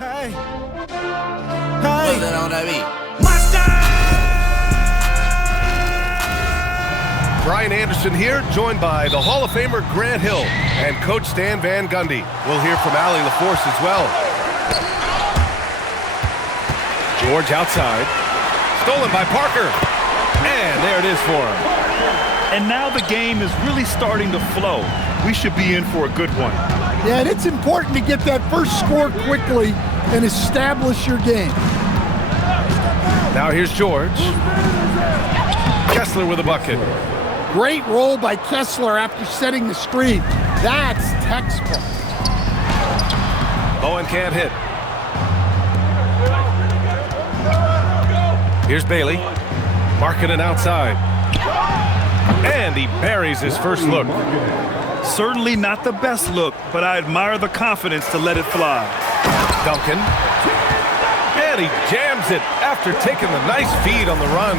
Hey. Put that on that beat. Brian Anderson here, joined by the Hall of Famer Grant Hill and Coach Stan Van Gundy. We'll hear from Allie LaForce as well. George outside. Stolen by Parker. And there it is for him. And now the game is really starting to flow. We should be in for a good one. Yeah, and it's important to get that first score quickly and establish your game. Now here's George. Kessler with a bucket. Great roll by Kessler after setting the screen. That's textbook. Bowen can't hit. Here's Bailey. Marking it outside. And he buries his first look. Certainly not the best look, but I admire the confidence to let it fly. Duncan. And he jams it after taking the nice feed on the run.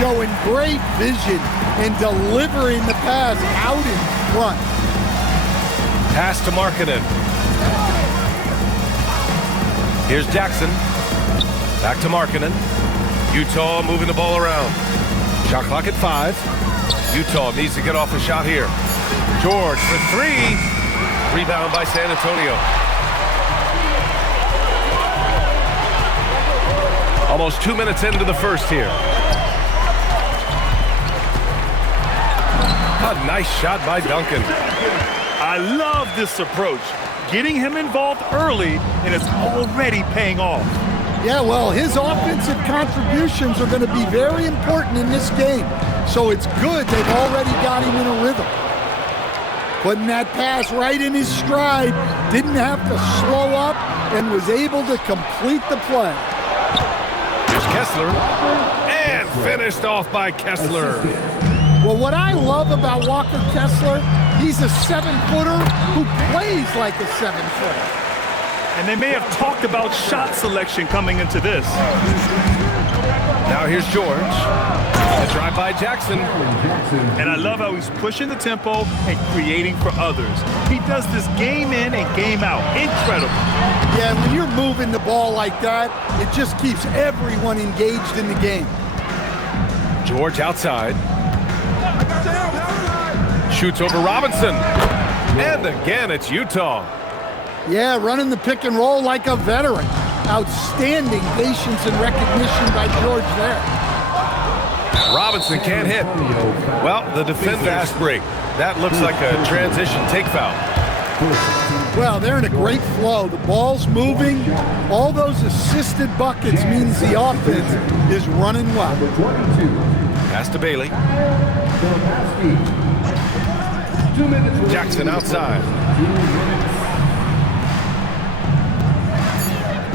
Showing great vision and delivering the pass out in front. Pass to Markkanen. Here's Jackson. Back to Markkanen. Utah moving the ball around. Shot clock at 5. Utah needs to get off a shot here. George for 3. Rebound by San Antonio. Almost 2 minutes into the first here. A nice shot by Duncan. I love this approach. Getting him involved early, and it's already paying off. Yeah, well, his offensive contributions are going to be very important in this game. So it's good they've already got him in a rhythm. Putting that pass right in his stride, didn't have to slow up, and was able to complete the play. Here's Kessler, and finished off by Kessler. Well, what I love about Walker Kessler, he's a 7-footer who plays like a 7-footer. And they may have talked about shot selection coming into this. Now here's George. The drive by Jackson. And I love how he's pushing the tempo and creating for others. He does this game in and game out. Incredible. Yeah, when you're moving the ball like that, it just keeps everyone engaged in the game. George outside. Shoots over Robinson. And again, it's Utah. Yeah, running the pick and roll like a veteran. Outstanding patience and recognition by George there. Robinson can't hit. Well, the defense fast break. That looks like a transition take foul. Well, they're in a great flow. The ball's moving. All those assisted buckets means the offense is running well. Pass to Bailey. Jackson outside.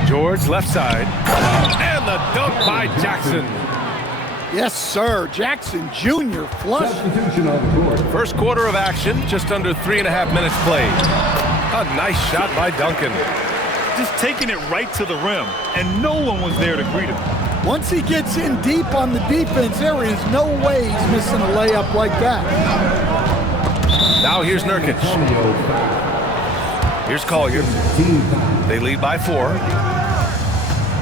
George left side. And the dunk by Jackson. Yes, sir. Jackson Jr. flush. First quarter of action, just under 3.5 minutes played. A nice shot by Duncan. Just taking it right to the rim, and no one was there to greet him. Once he gets in deep on the defense, there is no way he's missing a layup like that. Now here's Nurkic. Here's Collier. They lead by 4.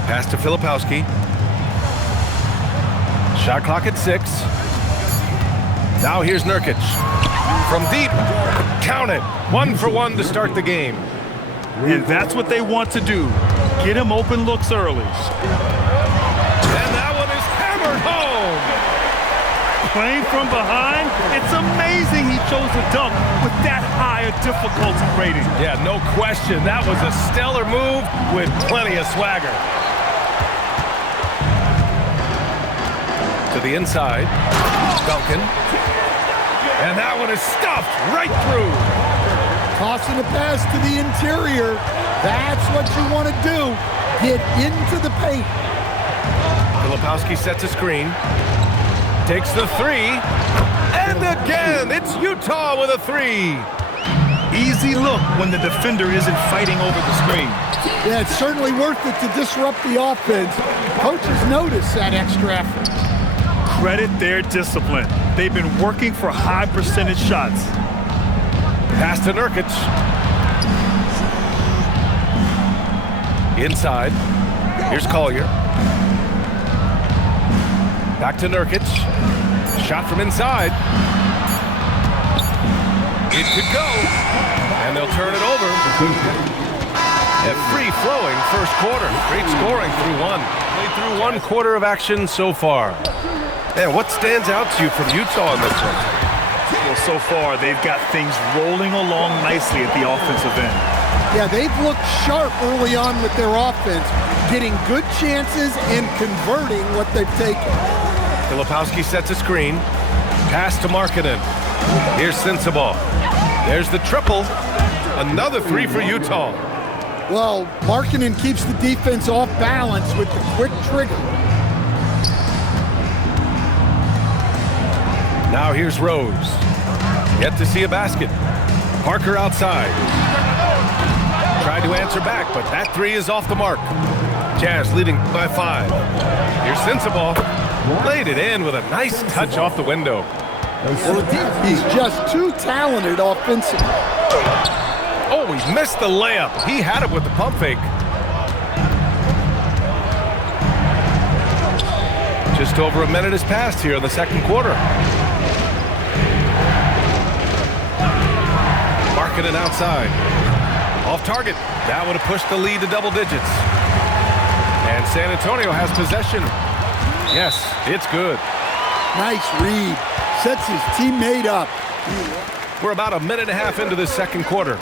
Pass to Filipowski. Shot clock at 6. Now here's Nurkic. From deep. Count it. 1 for 1 to start the game. And that's what they want to do. Get him open looks early. And that one is hammered home. Playing from behind, it's amazing he chose to dunk with that high a difficulty rating. Yeah, no question. That was a stellar move with plenty of swagger. To the inside, Duncan. And that one is stuffed right through. Tossing a pass to the interior. That's what you want to do. Get into the paint. Filipowski sets a screen. Takes the 3. And again, it's Utah with a 3. Easy look when the defender isn't fighting over the screen. Yeah, it's certainly worth it to disrupt the offense. Coaches notice that extra effort. Credit their discipline. They've been working for high percentage shots. Pass to Nurkic. Inside. Here's Collier. Back to Nurkic. Shot from inside. It could go. And they'll turn it over. A free-flowing first quarter. Great scoring through one. Played through one quarter of action so far. And what stands out to you from Utah in this one? Well, so far, they've got things rolling along nicely at the offensive end. Yeah, they've looked sharp early on with their offense, getting good chances and converting what they've taken. Filipowski sets a screen. Pass to Markkanen. Here's Sensabaugh. There's the triple. Another three for Utah. Well, Markkanen keeps the defense off balance with the quick trigger. Now here's Rose. Yet to see a basket. Parker outside. Tried to answer back, but that three is off the mark. Jazz leading by 5. Here's Sensabaugh. Laid it in with a nice touch off the window. Well, he's just too talented offensively. Oh, he missed the layup. He had it with the pump fake. Just over a minute has passed here in the second quarter. Markkanen outside. Off target. That would have pushed the lead to double digits. And San Antonio has possession. Yes, it's good. Nice read. Sets his teammate up. We're about a minute and a half into this second quarter.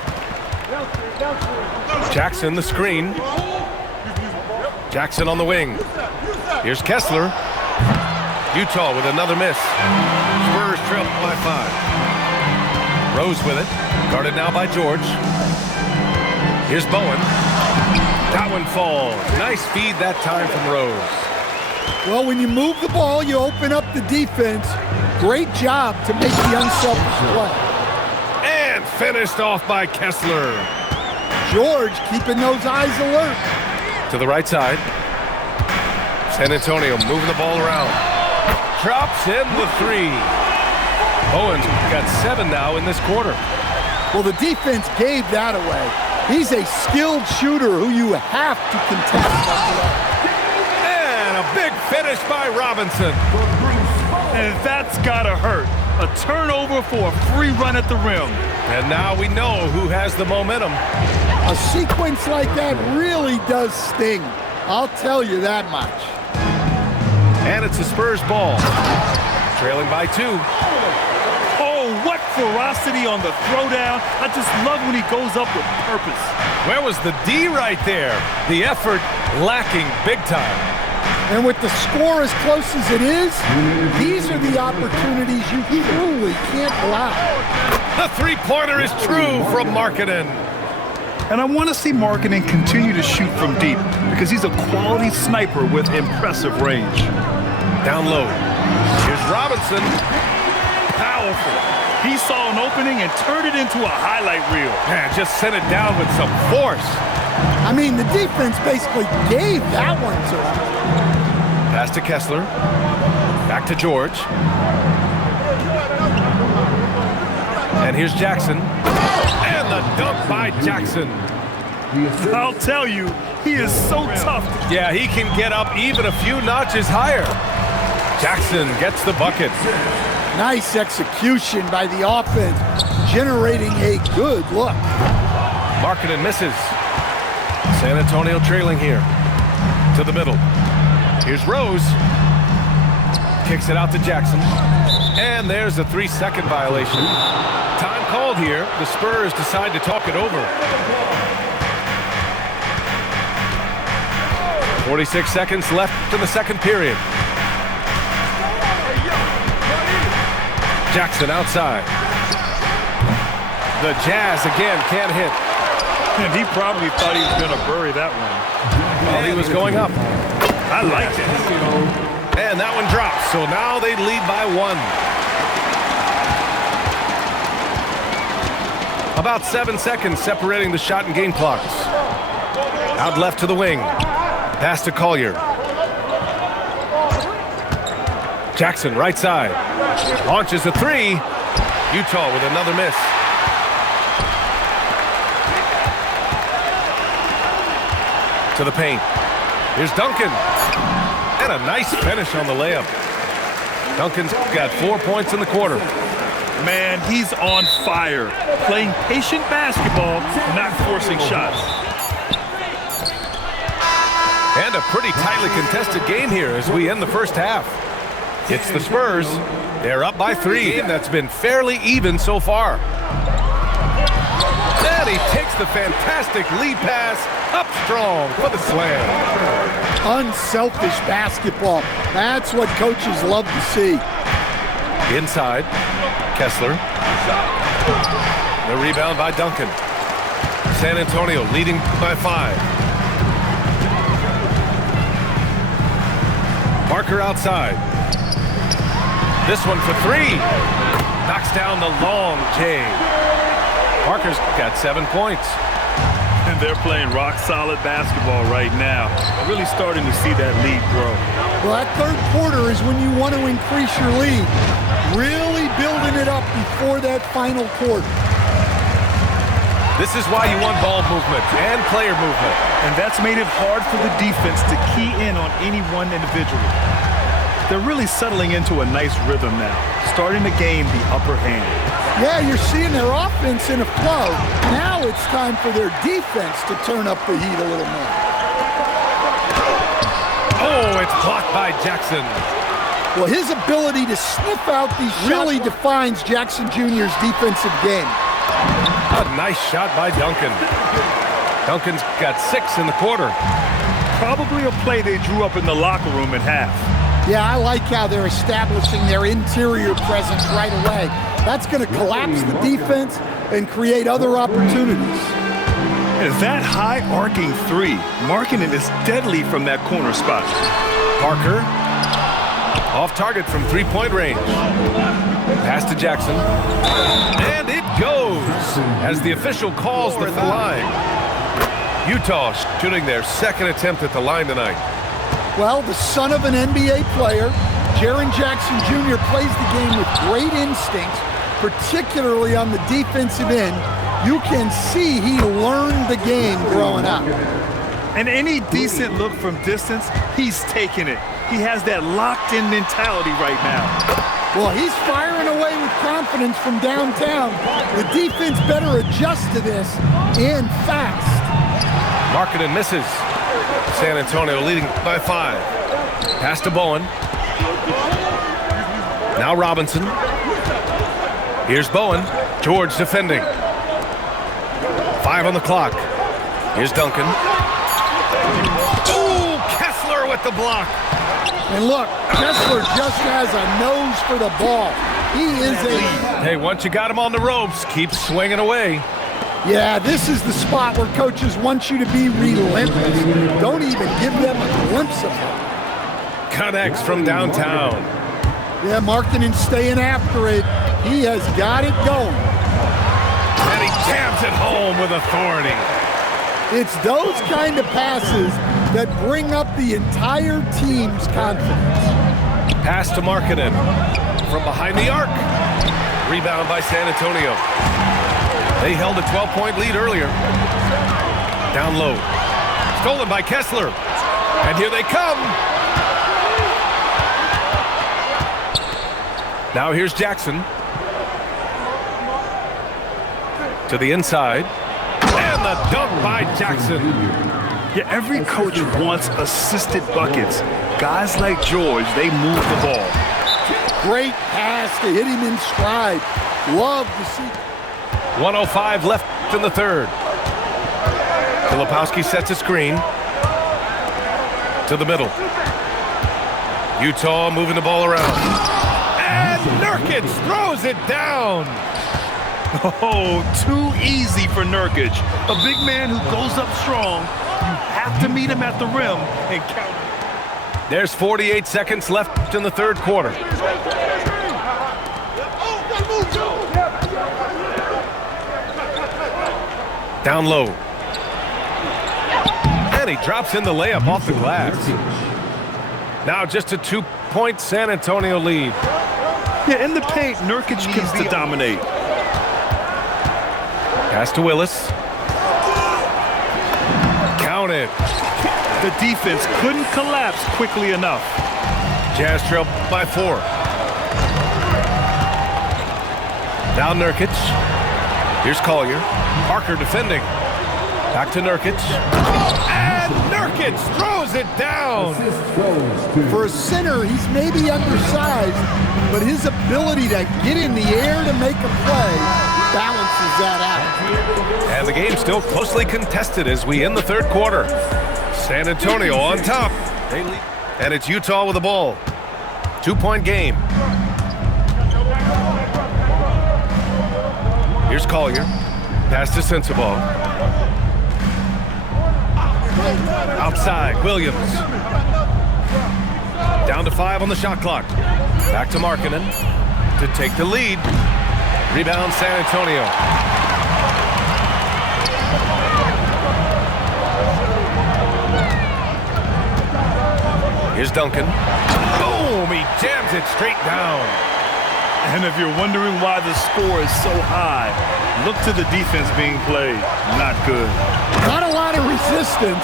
Jackson the screen. Jackson on the wing. Here's Kessler. Utah with another miss. Spurs trail by 5. Rose with it. Guarded now by George. Here's Bowen. That one falls. Nice feed that time from Rose. Well, when you move the ball, you open up the defense. Great job to make the unselfish play. And finished off by Kessler. George keeping those eyes alert. To the right side. San Antonio moving the ball around. Drops in the 3. Bowen's got 7 now in this quarter. Well, the defense gave that away. He's a skilled shooter who you have to contest. And a big finish by Robinson. And that's gotta hurt. A turnover for a free run at the rim. And now we know who has the momentum. A sequence like that really does sting. I'll tell you that much. And it's a Spurs ball. Trailing by 2. Oh, what ferocity on the throwdown. I just love when he goes up with purpose. Where was the D right there? The effort lacking big time. And with the score as close as it is, these are the opportunities you truly can't allow. The three-pointer is true from Markkanen. And I want to see Markkanen continue to shoot from deep because he's a quality sniper with impressive range. Down low. Here's Robinson. Powerful. He saw an opening and turned it into a highlight reel. Man, just sent it down with some force. I mean, the defense basically gave that one to him. Pass to Kessler. Back to George. And here's Jackson. And the dunk by Jackson. I'll tell you, he is so tough. Yeah, he can get up even a few notches higher. Jackson gets the bucket. Nice execution by the offense, generating a good look. Markkanen misses. San Antonio trailing here. To the middle. Here's Rose. Kicks it out to Jackson. And there's a 3-second violation. Time called here. The Spurs decide to talk it over. 46 seconds left in the second period. Jackson outside. The Jazz again can't hit. And he probably thought he was going to bury that one. Well, he was going up. I liked it. And that one drops. So now they lead by 1. About 7 seconds separating the shot and game clocks. Out left to the wing. Pass to Collier. Jackson right side. Launches a 3. Utah with another miss. To the paint. Here's Duncan. And a nice finish on the layup. Duncan's got 4 points in the quarter. Man, he's on fire. Playing patient basketball, not forcing shots. And a pretty tightly contested game here as we end the first half. It's the Spurs. They're up by 3, and that's been fairly even so far. And he takes the fantastic lead pass up strong for the slam. Unselfish basketball. That's what coaches love to see. Inside, Kessler. The rebound by Duncan. San Antonio leading by 5. Parker outside. This one for 3. Knocks down the long J. Parker's got 7 points. And they're playing rock-solid basketball right now. Really starting to see that lead grow. Well, that third quarter is when you want to increase your lead. Really building it up before that final quarter. This is why you want ball movement and player movement. And that's made it hard for the defense to key in on any one individual. They're really settling into a nice rhythm now, starting to gain the upper hand. Yeah, you're seeing their offense in a flow. Now it's time for their defense to turn up the heat a little more. Oh, it's blocked by Jackson. Well, his ability to sniff out these really defines Jackson Jr.'s defensive game. A nice shot by Duncan. Duncan's got 6 in the quarter. Probably a play they drew up in the locker room at half. Yeah, I like how they're establishing their interior presence right away. That's going to collapse the defense and create other opportunities. And that high arcing 3, Markkanen is deadly from that corner spot. Parker, off target from 3-point range. Pass to Jackson. And it goes as the official calls the line. Utah shooting their second attempt at the line tonight. Well, the son of an NBA player, Jaren Jackson Jr. plays the game with great instincts, particularly on the defensive end. You can see he learned the game growing up. And any decent look from distance, he's taking it. He has that locked-in mentality right now. Well, he's firing away with confidence from downtown. The defense better adjust to this, and fast. Markkanen misses. San Antonio leading by 5. Pass to Bowen. Now Robinson. Here's Bowen. George defending. 5 on the clock. Here's Duncan. Ooh, Kessler with the block. And look, Kessler just has a nose for the ball. He is Hey, once you got him on the ropes, keep swinging away. Yeah, this is the spot where coaches want you to be relentless. Don't even give them a glimpse of it. Connects from downtown. Yeah, Markkanen staying after it. He has got it going. And he jams it home with authority. It's those kind of passes that bring up the entire team's confidence. Pass to Markkanen from behind the arc. Rebound by San Antonio. They held a 12-point lead earlier. Down low. Stolen by Kessler. And here they come. Now here's Jackson. To the inside. And the dunk by Jackson. Yeah, every coach wants assisted buckets. Guys like George, they move the ball. Great pass to hit him in stride. Love to see. 1:05 left in the third. Filipowski sets a screen. To the middle. Utah moving the ball around. And Nurkic throws it down. Oh, too easy for Nurkic. A big man who goes up strong. You have to meet him at the rim and count him. There's 48 seconds left in the third quarter. Down low. And he drops in the layup off the glass. Now just a 2-point San Antonio lead. Yeah, in the paint, Nurkic gets to dominate. Pass to Willis. Count it. The defense couldn't collapse quickly enough. Jazz trail by 4. Now Nurkic. Here's Collier. Parker defending. Back to Nurkic. And Nurkic throws it down. For a center, he's maybe undersized, but his ability to get in the air to make a play balances that out. And the game's still closely contested as we end the third quarter. San Antonio on top. They lead. And it's Utah with the ball. 2-point game. Here's Collier. Pass to Sensabaugh. Outside, Williams. Down to 5 on the shot clock. Back to Markkanen to take the lead. Rebound San Antonio. Here's Duncan. Boom! He jams it straight down. And if you're wondering why the score is so high, look to the defense being played. Not good. Not a lot of resistance,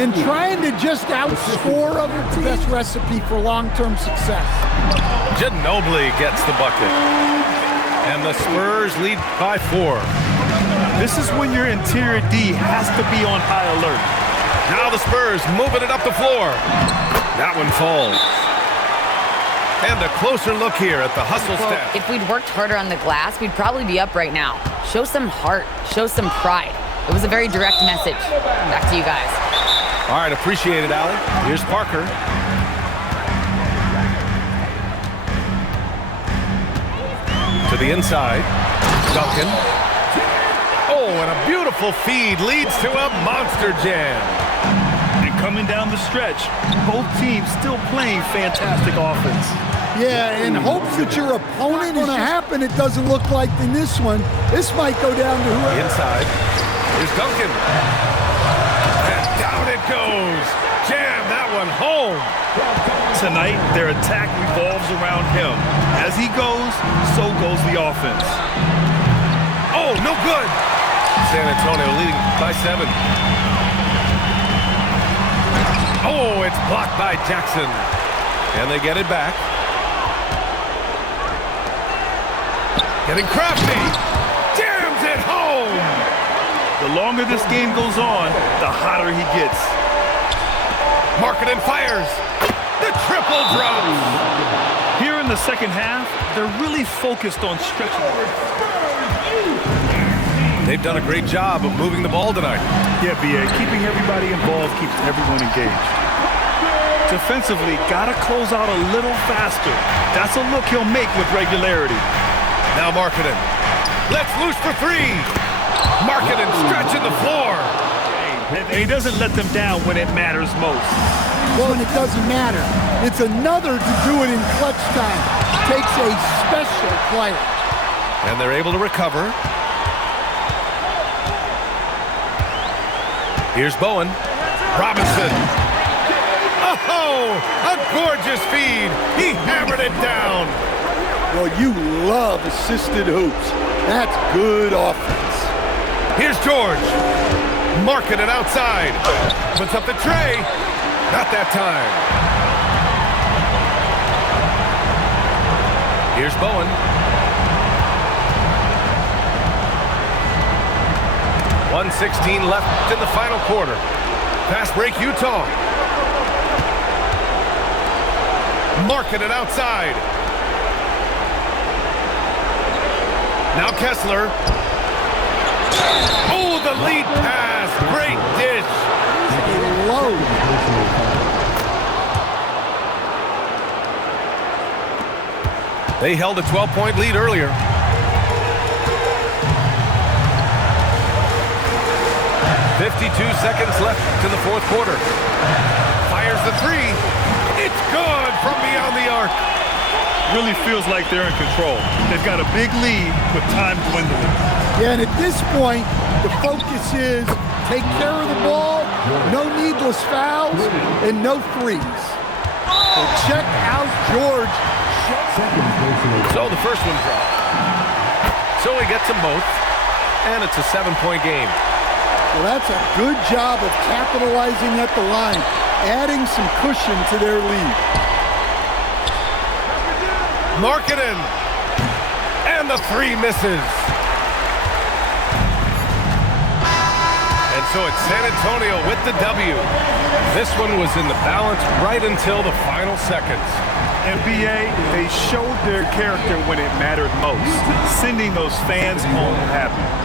and trying to just outscore other teams. Best recipe for long-term success. Ginobili gets the bucket. And the Spurs lead by 4. This is when your interior D has to be on high alert. Now the Spurs moving it up the floor. That one falls. And a closer look here at the hustle stat. If we'd worked harder on the glass, we'd probably be up right now. Show some heart. Show some pride. It was a very direct message. Back to you guys. All right, appreciate it, Allie. Here's Parker. To the inside. Duncan. Oh, and a beautiful feed leads to a monster jam. And coming down the stretch, both teams still playing fantastic offense. Yeah, in hopes that your opponent is going to happen, it doesn't look like in this one. This might go down to whoever. Inside. Here's Duncan. And down it goes. Jam that one home. Tonight, their attack revolves around him. As he goes, so goes the offense. Oh, no good. San Antonio leading by 7. Oh, it's blocked by Jackson. And they get it back. Getting crafty. Jams it home. The longer this game goes on, the hotter he gets. Markkanen fires. The triple drop. Here in the second half, they're really focused on stretching. They've done a great job of moving the ball tonight. Yeah, B.A. Keeping everybody involved keeps everyone engaged. Defensively, gotta close out a little faster. That's a look he'll make with regularity. Now Markkanen. Let's loose for 3. Markkanen stretching the floor. And he doesn't let them down when it matters most. Well, and it doesn't matter. It's another to do it in clutch time. Takes a special player. And they're able to recover. Here's Bowen. Robinson. Oh, a gorgeous feed. He hammered it down. Well, you love assisted hoops. That's good offense. Here's George. Marking it outside. Puts up the tray. Not that time. Here's Bowen. .116 left in the final quarter. Fast break, Utah. Marking it outside. Now Kessler. Oh, the lead pass. Great dish. Low. They held a 12-point lead earlier. .52 left in the fourth quarter. Fires the 3. It's good from beyond the arc. Really feels like they're in control. They've got a big lead with time dwindling. Yeah, and at this point, the focus is take care of the ball, no needless fouls, and no threes. So check out George. So the first one dropped. So he gets them both, and it's a 7-point game. Well, that's a good job of capitalizing at the line, adding some cushion to their lead. Markkanen. And the three misses. And so it's San Antonio with the W. This one was in the balance right until the final seconds. NBA, they showed their character when it mattered most, sending those fans home happy.